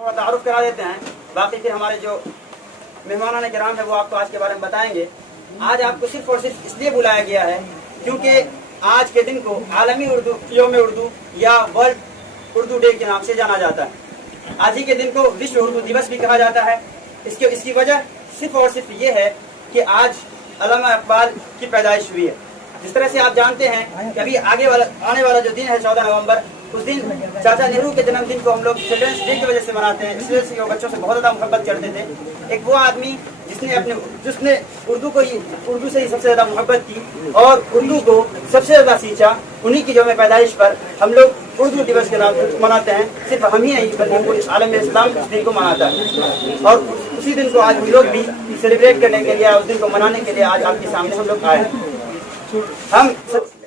थोड़ा तारुफ करा देते हैं, बाकी फिर हमारे जो मेहमान किराम है वो आपको आज के बारे में बताएंगे। आज आपको सिर्फ और सिर्फ इसलिए बुलाया गया है क्योंकि आज के दिन को आलमी उर्दू यौम उर्दू या वर्ल्ड उर्दू डे के नाम से जाना जाता है। आज ही के दिन को विश्व उर्दू दिवस भी कहा जाता है। इसकी वजह सिर्फ और सिर्फ ये है कि आज अल्लामा इकबाल की पैदाइश हुई है। जिस तरह से आप जानते हैं कि अभी आने वाला जो दिन है 14 नवंबर, उस दिन चाचा नेहरू के जन्मदिन को हम लोग चिल्ड्रंस डे की वजह से मनाते हैं, इसलिए कि वो बच्चों से बहुत ज़्यादा मोहब्बत करते थे। एक वो आदमी जिसने उर्दू से ही सबसे ज़्यादा मोहब्बत की और उर्दू को सबसे ज़्यादा सींचा, उन्हीं की यौम पैदाइश पर हम लोग उर्दू दिवस के नाम मनाते हैं। सिर्फ हम ही नहीं बल्कि पूरी आलम इस्लाम इस दिन को मनाता है और उसी दिन को आज हम लोग भी सेलिब्रेट करने के लिए, उस दिन को मनाने के लिए आज आपके सामने हम लोग आए हैं।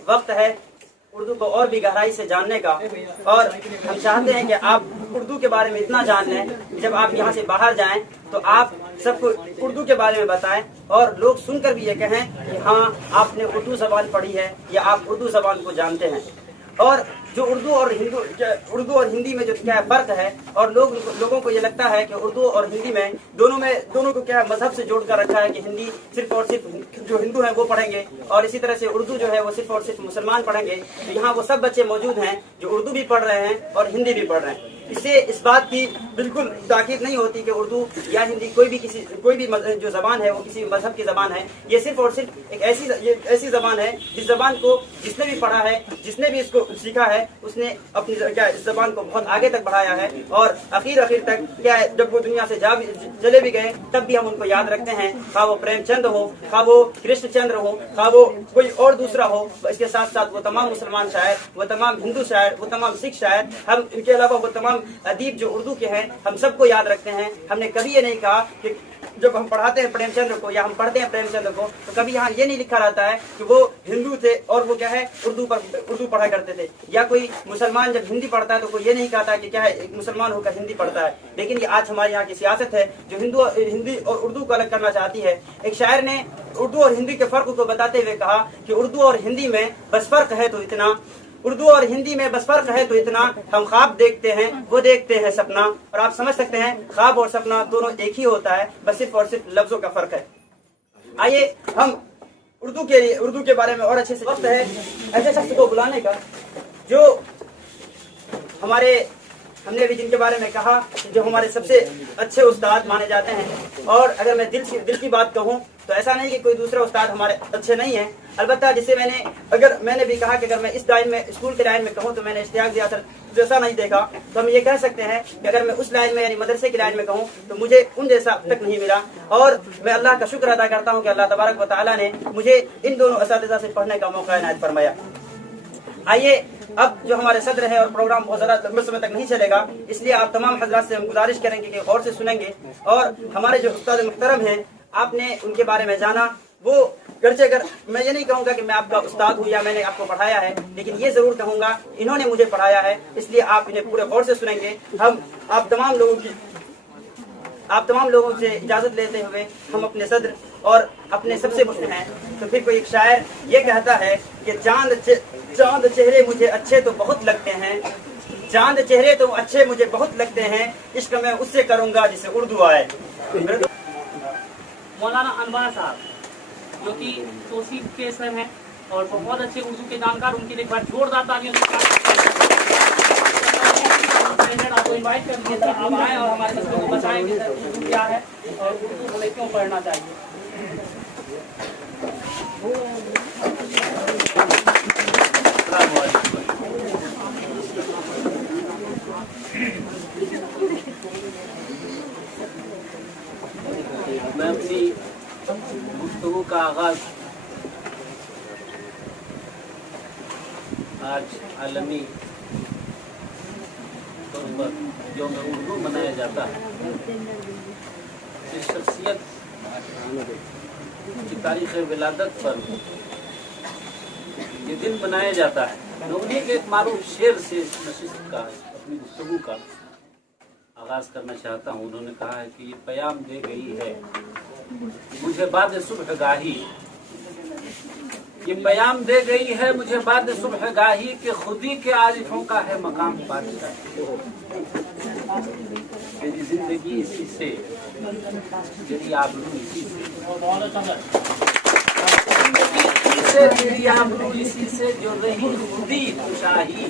वक्त है उर्दू को और भी गहराई से जानने का और हम चाहते हैं कि आप उर्दू के बारे में इतना जान लें कि जब आप यहाँ से बाहर जाएं तो आप सबको उर्दू के बारे में बताएं और लोग सुनकर भी ये कहें कि हाँ, आपने उर्दू ज़बान पढ़ी है या आप उर्दू ज़बान को जानते हैं। और जो उर्दू और हिंदी में जो क्या फ़र्क है, और लोगों को ये लगता है कि उर्दू और हिंदी में दोनों को क्या मजहब से जोड़ कर रखा है कि हिंदी सिर्फ और सिर्फ जो हिंदू हैं वो पढ़ेंगे और इसी तरह से उर्दू जो है वो सिर्फ और सिर्फ मुसलमान पढ़ेंगे। तो यहाँ वो सब बच्चे मौजूद हैं जो उर्दू भी पढ़ रहे हैं और हिंदी भी पढ़ रहे हैं। इससे इस बात की बिल्कुल ताकीद नहीं होती कि उर्दू या हिंदी कोई भी जो ज़बान है वो किसी मजहब की ज़बान है। ये सिर्फ और सिर्फ एक ऐसी ज़बान है जिस ज़बान को जिसने भी पढ़ा है, जिसने भी इसको सीखा है, उसने अपनी इस ज़बान को बहुत आगे तक बढ़ाया है और आखिर तक क्या है, जब वो दुनिया से चले भी गए तब भी हम उनको याद रखते हैं। खा वो प्रेमचंद हो, खा वो कृष्णचंद्र हो, खा वो कोई और दूसरा हो। इसके साथ साथ वो तमाम मुसलमान शायर, वो तमाम हिंदू शायर, वो तमाम सिख शायर, हम इनके अलावा वो तमाम अदीब जो उर्दू के हैं, हम सबको याद रखते हैं। हमने कभी ये नहीं कहा कि जब हम पढ़ाते हैं प्रेमचंद्र को या हम पढ़ते हैं प्रेमचंद्र को तो कभी यहाँ ये नहीं लिखा रहता है कि वो हिंदू थे और वो क्या है उर्दू पढ़ा करते थे, या कोई मुसलमान जब हिंदी पढ़ता है तो कोई ये नहीं कहता कि क्या है एक मुसलमान होकर हिंदी पढ़ता है। लेकिन ये आज हमारे यहाँ की सियासत है जो हिंदी और उर्दू को अलग करना चाहती है। एक शायर ने उर्दू और हिंदी के फर्क को बताते हुए कहा कि उर्दू और हिंदी में बस फर्क है तो इतना, उर्दू और हिंदी में बस फर्क है तो इतना, हम ख्वाब देखते हैं वो देखते हैं सपना। और आप समझ सकते हैं ख्वाब और सपना दोनों एक ही होता है, बस सिर्फ और सिर्फ लफ्जों का फर्क है। आइए हम उर्दू के बारे में और अच्छे से, वक्त है ऐसे शख्स को बुलाने का जो हमने भी जिनके बारे में कहा जो हमारे सबसे अच्छे उस्ताद माने जाते हैं। और अगर मैं दिल की बात कहूँ तो ऐसा नहीं कि कोई दूसरा उस्ताद हमारे अच्छे नहीं है। अलबत्ता जिसे मैंने भी कहा कि अगर मैं इस लाइन में स्कूल के लाइन में कहूँ तो मैंने इश्तियाक दिया जैसा नहीं देखा, तो हम ये कह सकते हैं कि अगर मैं उस लाइन में यानी मदरसे की लाइन में कहूँ तो मुझे उन जैसा अब तक नहीं मिला। और मैं अल्लाह का शुक्र अदा करता हूँ कि अल्लाह तबारक व तआला ने मुझे इन दोनों असातिज़ा से पढ़ने का मौका इनायत फरमाया। आइए अब जो हमारे सदर है और प्रोग्राम बहुत ज़्यादा लंबे समय तक नहीं चलेगा, इसलिए आप तमाम हजरात से हम गुजारिश करेंगे कि गौर से सुनेंगे। और हमारे जो उस्ताद मुहतरम हैं, आपने उनके बारे में जाना, वो गर्चे अगर मैं ये नहीं कहूँगा कि मैं आपका उस्ताद हूँ या मैंने आपको पढ़ाया है, लेकिन ये ज़रूर कहूँगा इन्होंने मुझे पढ़ाया है, इसलिए आप इन्हें पूरे गौर से सुनेंगे। आप तमाम लोगों से इजाज़त लेते हुए हम अपने सदर और अपने सबसे मुश्किल हैं। तो फिर कोई एक शायर ये कहता है कि चांद चेहरे मुझे अच्छे तो बहुत लगते हैं, चांद चेहरे तो अच्छे मुझे बहुत लगते हैं, इश्क मैं उससे करूँगा जिसे उर्दू आए। मौलाना अनवर साहब जो कि तौसीफ के सर हैं और बहुत अच्छे उर्दू के जानकार, उनके लिए एक बार जोरदार तालियां आपको इनवाइट कर दिए सर, आप आए और हमारे बच्चों को बताएंगे सर उर्दू क्या है और उर्दू हमें क्यों पढ़ना चाहिए। मैं अपनी गुफ्तगू का आगाज आज आलमी तौर पर जो में उर्दू मनाया जाता है, इस शख्सियत की तारीख़ विलादत पर ये दिन मनाया जाता है। मैं उन्हीं के एक मारूफ शेर से नशिस्त का अपनी गुफ्तगू का आगाज़ करना चाहता हूँ। उन्होंने कहा है कि ये प्याम दे गई है मुझे बाद सुबह गाही, ये प्याम दे गई है मुझे बाद सुबह गाही के खुदी के आरिफों का है मकाम बादशाह। मेरी जिंदगी इसी से, मेरी आबरू इसी से, मेरी आबरू इसी से, जो रही खुदी खुशाही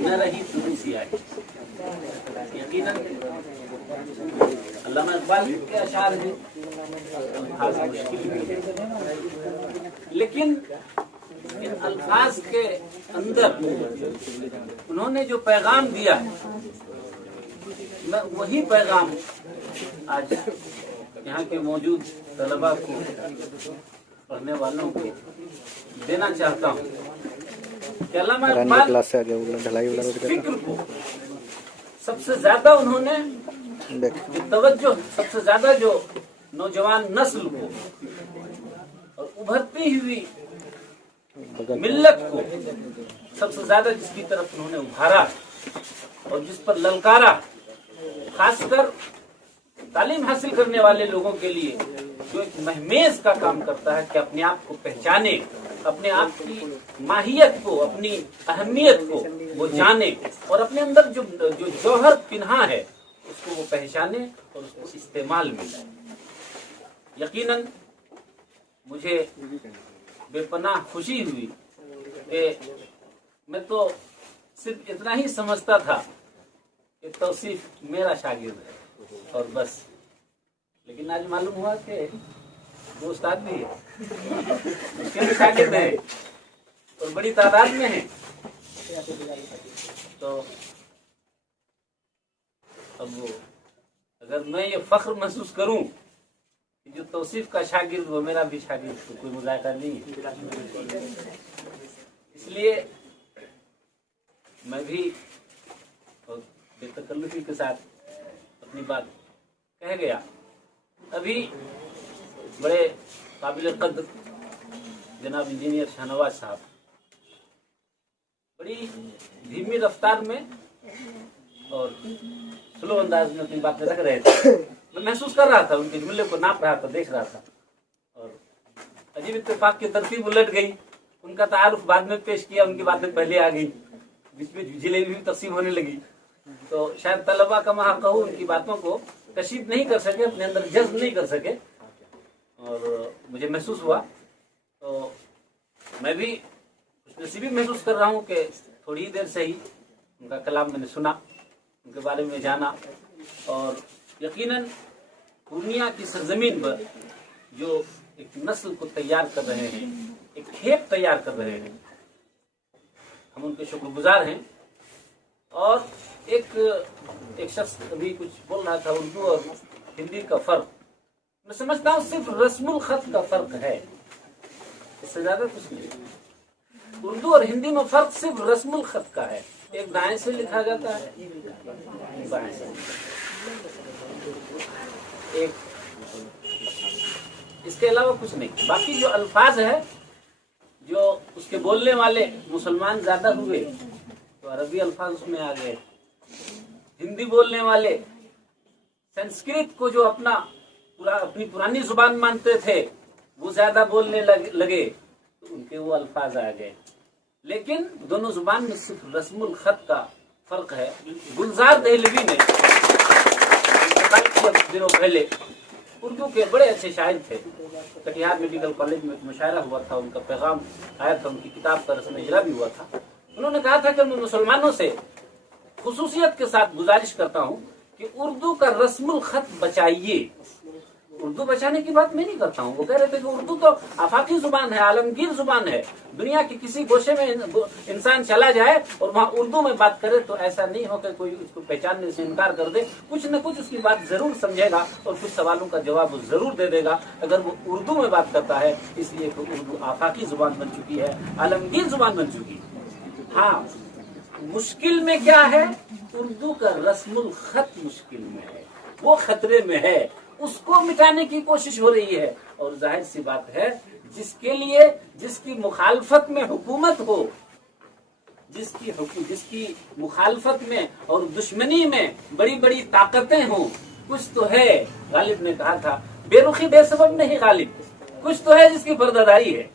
न रही तुझी सियाही। यकीनन अल्लामा इकबाल के अशार हैं, अल्फाज मुश्किल भी है, लेकिन इन अल्फाज के अंदर उन्होंने जो पैगाम दिया, मैं वही पैगाम आज यहाँ के मौजूद तलबा को, पढ़ने वालों को देना चाहता हूँ कि अल्लामा इकबाल इस फिक्र को सबसे ज्यादा उन्होंने तवज्जो, सबसे ज्यादा जो नौजवान नस्ल को और उभरती हुई मिल्लत को सबसे ज्यादा जिसकी तरफ उन्होंने उभारा और जिस पर ललकारा, खासकर तालीम हासिल करने वाले लोगों के लिए जो एक महमेज का काम करता है कि अपने आप को पहचाने, अपने आप की माहियत को, अपनी अहमियत को वो जाने और अपने अंदर जो जो जौहर पिन्हा है उसको वो पहचाने और उसको इस्तेमाल में लाए। यकीनन मुझे बेपनाह खुशी हुई कि मैं तो सिर्फ इतना ही समझता था कि तौसीफ मेरा शागिर्द है और बस, लेकिन आज मालूम हुआ कि वो उस्ताद भी है, उसके भी शागिर्द है और बड़ी तादाद में है। तो अब वो, अगर मैं ये फख्र महसूस करूं कि जो तौसीफ का शागिर्द वो मेरा भी शागिर्द, तो कोई मुज़ाहिरा नहीं है। इसलिए मैं भी बेतकल्लुफी के साथ अपनी बात कह गया। अभी बड़े काबिल कद्र जनाब इंजीनियर शाहनवाज साहब बड़ी धीमी रफ्तार में और स्लो अंदाज में अपनी बातें रख रहे थे। मैं महसूस कर रहा था, उनके जुमले को नाप रहा था, देख रहा था, और अजीब इत्तेफाक की तरतीब उलट गई। उनका तारुफ बाद में पेश किया, उनकी बातें पहले आ गई, बीच में जलेबी भी तकसीम होने लगी। तो शायद तलबा का महा कहूँ उनकी बातों को कशीफ नहीं कर सके, अपने अंदर जज्ब नहीं कर सके, और मुझे महसूस हुआ। तो मैं भी खुशनसीबी महसूस कर रहा हूँ कि थोड़ी देर से ही उनका कलाम मैंने सुना, उनके बारे में जाना, और यकीनन पूर्णिया की सरजमीन पर जो एक नस्ल को तैयार कर रहे हैं, एक खेप तैयार कर रहे हैं, हम उनके शुक्रगुजार हैं। और एक शख्स अभी कुछ बोल रहा था उर्दू और हिंदी का फर्क, मैं समझता हूँ सिर्फ रस्मुल खत का फर्क है, इससे ज्यादा कुछ नहीं। उर्दू और हिंदी में फर्क सिर्फ रस्मुल खत का है, एक दाएं से लिखा जाता है, बाएं से, एक, इसके अलावा कुछ नहीं। बाकी जो अल्फाज है, जो उसके बोलने वाले मुसलमान ज्यादा हुए तो अरबी अल्फाज उसमें आ गए, हिंदी बोलने वाले संस्कृत को जो अपनी पुरानी जुबान मानते थे वो ज्यादा बोलने लगे तो उनके वो अल्फाज आ गए। लेकिन दोनों जुबान में सिर्फ रस्मुल खत का फर्क है। गुलजार दहलवी ने दिनों पहले उर्दू के बड़े अच्छे शायर थे, कटिहार मेडिकल कॉलेज में एक मुशायरा हुआ था, उनका पैगाम आया था, उनकी किताब का रस्म इजरा भी हुआ था। उन्होंने कहा था कि मैं मुसलमानों से खुसूसियत के साथ गुजारिश करता हूं कि उर्दू का रस्मुल खत बचाइए। उर्दू बचाने की बात मैं नहीं करता हूँ, वो कह रहे थे कि उर्दू तो आफाकी जुबान है, आलमगीर जुबान है, दुनिया के किसी गोशे में इंसान चला जाए और वहाँ उर्दू में बात करे तो ऐसा नहीं हो कि कोई उसको पहचानने से इनकार कर दे, कुछ न कुछ उसकी बात जरूर समझेगा और कुछ सवालों का जवाब वो जरूर दे देगा अगर वो उर्दू में बात करता है। इसलिए तो उर्दू आफाकी जुबान बन चुकी है, आलमगीर जुबान बन चुकी है। हाँ, मुश्किल में क्या है, उर्दू का रस्मुल खत मुश्किल में है, वो खतरे में है, उसको मिटाने की कोशिश हो रही है। और जाहिर सी बात है, जिसकी मुखालफत में हुकूमत हो, जिसकी मुखालफत में और दुश्मनी में बड़ी बड़ी ताकतें हों, कुछ तो है। गालिब ने कहा था, बेरुखी बेसबब नहीं गालिब, कुछ तो है जिसकी पर्दादारी है।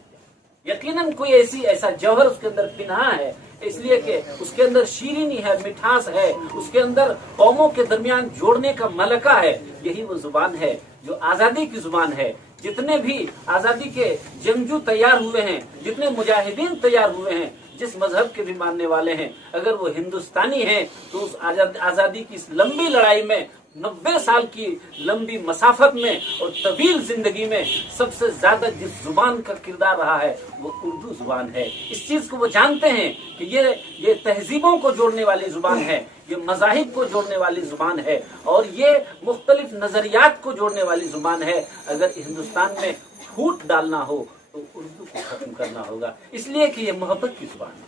यकीनन कोई ऐसा जौहर उसके अंदर पिन्हा है, اس لیے کہ اس کے اندر شیرینی ہے، مٹھاس ہے، اس کے اندر قوموں کے درمیان جوڑنے کا ملکہ ہے. یہی وہ زبان ہے جو آزادی کی زبان ہے. جتنے بھی آزادی کے جنگجو تیار ہوئے ہیں، جتنے مجاہدین تیار ہوئے ہیں، جس مذہب کے بھی ماننے والے ہیں، اگر وہ ہندوستانی ہیں تو اس آزادی کی اس لمبی لڑائی میں، 90 سال کی لمبی مسافت میں اور طویل زندگی میں سب سے زیادہ جس زبان کا کردار رہا ہے وہ اردو زبان ہے. اس چیز کو وہ جانتے ہیں کہ یہ تہذیبوں کو جوڑنے والی زبان ہے، یہ مذاہب کو جوڑنے والی زبان ہے، اور یہ مختلف نظریات کو جوڑنے والی زبان ہے. اگر ہندوستان میں پھوٹ ڈالنا ہو تو اردو کو ختم کرنا ہوگا، اس لیے کہ یہ محبت کی زبان ہے.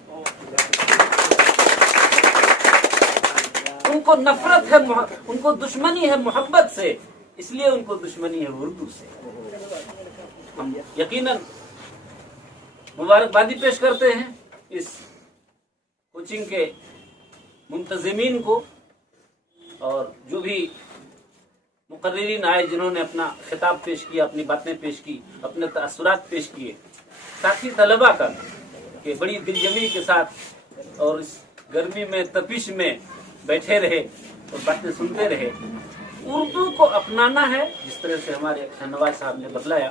ان کو نفرت ہے، ان کو دشمنی ہے محبت سے، اس لیے ان کو دشمنی ہے اردو سے. ہم یقیناً مبارکبادی پیش کرتے ہیں اس کوچنگ کے منتظمین کو اور جو بھی مقررین آئے جنہوں نے اپنا خطاب پیش کیا، اپنی باتیں پیش کی، اپنے تاثرات پیش کیے. ساتھی طلباء کا کہ بڑی دلجمی کے ساتھ اور اس گرمی میں تپش میں بیٹھے رہے اور باتیں سنتے رہے. اردو کو اپنانا ہے جس طرح سے ہمارے شہنواز صاحب نے بتلایا.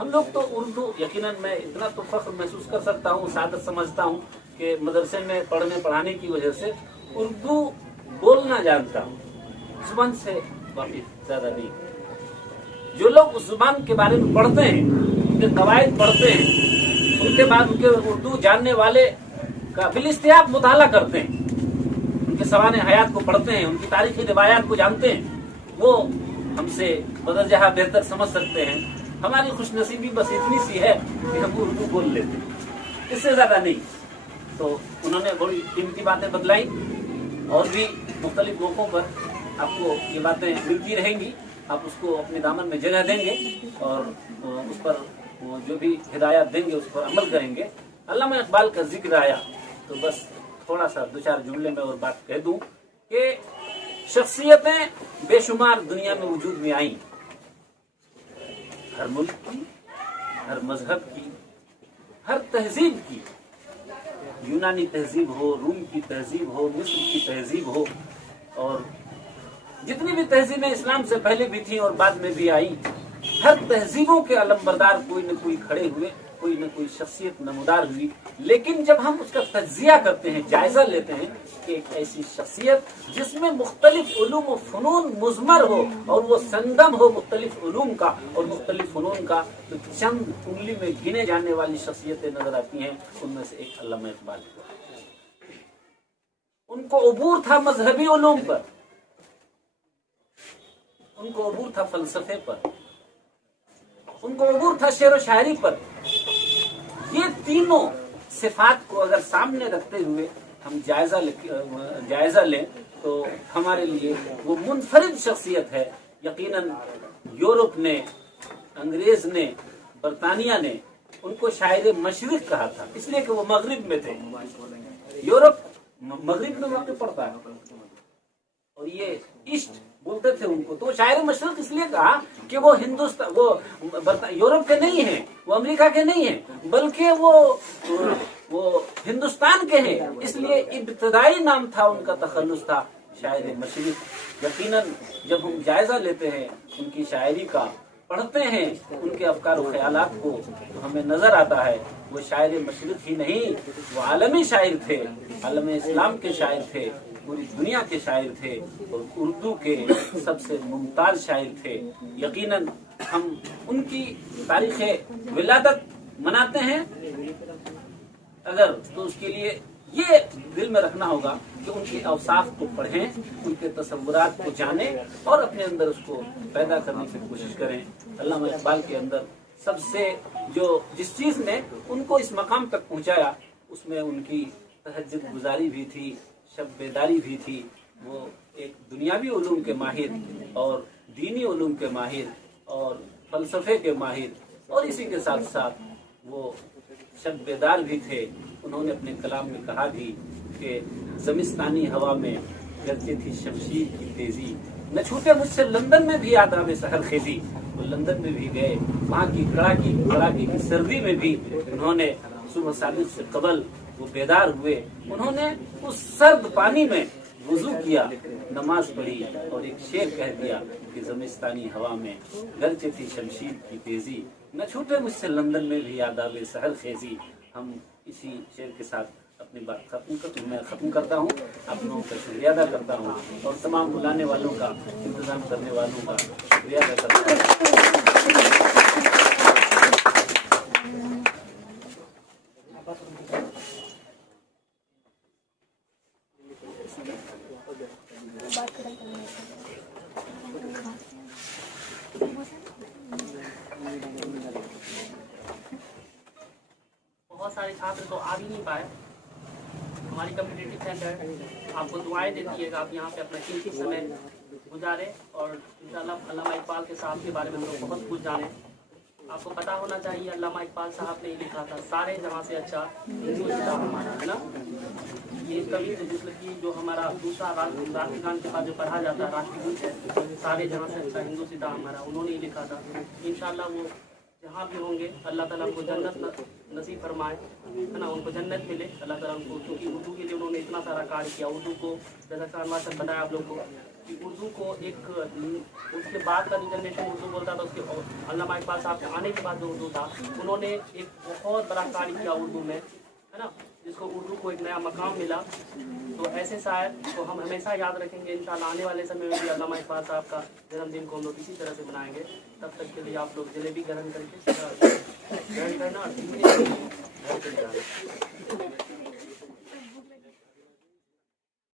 ہم لوگ تو اردو یقیناً میں اتنا تو فخر محسوس کر سکتا ہوں، سعادت سمجھتا ہوں کہ مدرسے میں پڑھانے کی وجہ سے اردو بولنا جانتا ہوں، زبان سے واقف زیادہ نہیں. جو لوگ اس زبان کے بارے میں پڑھتے ہیں، ان کے قواعد پڑھتے ہیں، ان کے بعد ان کے اردو جاننے والے کا بالاستیاب مطالعہ کرتے ہیں، ان کے سوانح حیات کو پڑھتے ہیں، ان کی تاریخی روایات کو جانتے ہیں، وہ ہم سے بدرجہ بہتر سمجھ سکتے ہیں. ہماری خوش نصیبی بس اتنی سی ہے کہ ہم اردو بول لیتے ہیں، اس سے زیادہ نہیں. تو انہوں نے بڑی قیمتی باتیں بتلائی، اور بھی مختلف موقعوں پر آپ کو یہ باتیں ملتی رہیں گی. آپ اس کو اپنے دامن میں جگہ دیں گے اور اس پر جو بھی ہدایات دیں گے اس پر عمل کریں گے. علامہ اقبال کا ذکر آیا تو بس تھوڑا سا 2-4 جملے میں اور بات کہہ دوں کہ شخصیتیں بے شمار دنیا میں وجود میں آئیں، ہر ملک کی، ہر مذہب کی، ہر تہذیب کی. یونانی تہذیب ہو، روم کی تہذیب ہو، مصر کی تہذیب ہو، اور جتنی بھی تہذیبیں اسلام سے پہلے بھی تھیں اور بعد میں بھی آئیں، ہر تہذیبوں کے علمبردار کوئی نہ کوئی کھڑے ہوئے، کوئی نہ کوئی شخصیت نمودار ہوئی. لیکن جب ہم اس کا تجزیہ کرتے ہیں، جائزہ لیتے ہیں کہ ایک ایسی شخصیت جس میں مختلف علوم و فنون مضمر ہو اور وہ سنگم ہو مختلف علوم کا اور مختلف فنون کا، تو چند انگلی میں گنے جانے والی شخصیتیں نظر آتی ہیں. ان میں سے ایک علامہ اقبال. ان کو عبور تھا مذہبی علوم پر، ان کو عبور تھا فلسفے پر، ان کو عبور تھا شعر و شاعری پر. یہ تینوں صفات کو اگر سامنے رکھتے ہوئے ہم جائزہ لیں تو ہمارے لیے وہ منفرد شخصیت ہے. یقیناً یورپ نے، انگریز نے، برطانیہ نے ان کو شاعر مشرق کہا تھا، اس لیے کہ وہ مغرب میں تھے. یورپ مغرب میں واقع پڑتا ہے اور یہ ایسٹ بولتے تھے ان کو، تو شاعر مشرق اس لیے کہا کہ وہ ہندوستان، وہ یورپ کے نہیں ہیں، وہ امریکہ کے نہیں ہیں، بلکہ وہ ہندوستان کے ہیں. اس لیے ابتدائی نام تھا ان کا، تخلص تھا شاعر مشرق. یقیناً جب ہم جائزہ لیتے ہیں ان کی شاعری کا، پڑھتے ہیں ان کے افکار و خیالات کو، تو ہمیں نظر آتا ہے وہ شاعر مشرق ہی نہیں، وہ عالمی شاعر تھے، عالم اسلام کے شاعر تھے، پوری دنیا کے شاعر تھے اور اردو کے سب سے ممتاز شاعر تھے. یقیناً ہم ان کی تاریخ ولادت مناتے ہیں اگر، تو اس کے لیے یہ دل میں رکھنا ہوگا کہ ان کے اوصاف کو پڑھیں، ان کے تصورات کو جانیں اور اپنے اندر اس کو پیدا کرنے کی کوشش کریں. علامہ اقبال کے اندر سب سے جس چیز نے ان کو اس مقام تک پہنچایا، اس میں ان کی تہجد گزاری بھی تھی، شب بیداری بھی تھی. وہ ایک دنیاوی علوم کے ماہر اور دینی علوم کے ماہر اور فلسفے کے ماہر، اور اسی کے ساتھ ساتھ وہ شب بیدار بھی تھے. انہوں نے اپنے کلام میں کہا بھی کہ زمستانی ہوا میں گرجتی تھی شمشیر کی تیزی، نہ چھوٹے مجھ سے لندن میں بھی آداب سحر خیزی. وہ لندن میں بھی گئے، وہاں کی کڑاکی کی سردی میں بھی انہوں نے صبح صادق سے قبل वो बेदार हुए, उन्होंने उस सर्द पानी में वुजू किया, नमाज पढ़ी और एक शेर कह दिया कि ज़मिस्तानी हवा में गरचे थी शमशीर की तेजी, न छूटे मुझसे लंदन में भी यादाब सहर खेजी। हम इसी शेर के साथ अपनी बात मैं ख़त्म करता हूँ। आप लोगों का शुक्रिया अदा करता हूँ और तमाम बुलाने वालों का, इंतज़ाम करने वालों का शुक्रिया अदा करता हूँ। बहुत सारे छात्र तो आ भी नहीं पाए। हमारी कम्पिटिटिव सेंटर आपको दुआएं देती है कि आप यहाँ पे अपना कीमती समय गुजारें और इंशाअल्लाह अल्लामा इकबाल के साहब के बारे में हम लोग बहुत कुछ जानें। आपको पता होना चाहिए अल्लामा इकबाल साहब ने लिखा था, सारे जहाँ से अच्छा हिंदुस्तान हमारा, है ना। ये कवि मतलब कि जो हमारा दूसरा राष्ट्रगान के बाद जो पढ़ा जाता है राष्ट्रगीत है, सारे जहाँ से अच्छा हिंदुस्तान हमारा, उन्होंने ही लिखा था। इंशाअल्लाह वो जहाँ भी होंगे अल्लाह ताला उनको जन्नत नसीब फरमाए, है ना, उनको जन्नत मिले अल्लाह ताला उनको, क्योंकि उर्दू के लिए उन्होंने इतना सारा कार्य किया। उर्दू को जैसा खानवा सर बताया आप लोग को कि उर्दू को एक उसके बाद का जो जनरेशन उर्दू बोलता था, उसके अल्लामा इकबाल साहब के आने के बाद जो उर्दू था, उन्होंने एक बहुत बड़ा कार्य किया उर्दू में, है ना, जिसको उर्दू को एक नया मकाम मिला। तो ऐसे शायर को हम हमेशा याद रखेंगे। इंशाअल्लाह आने वाले समय में भी अल्लामा इकबाल साहब का जन्मदिन को हम लोग इसी तरह से बनाएंगे। तब तक के लिए आप लोग जलेबी ग्रहण करके ग्रहण करना और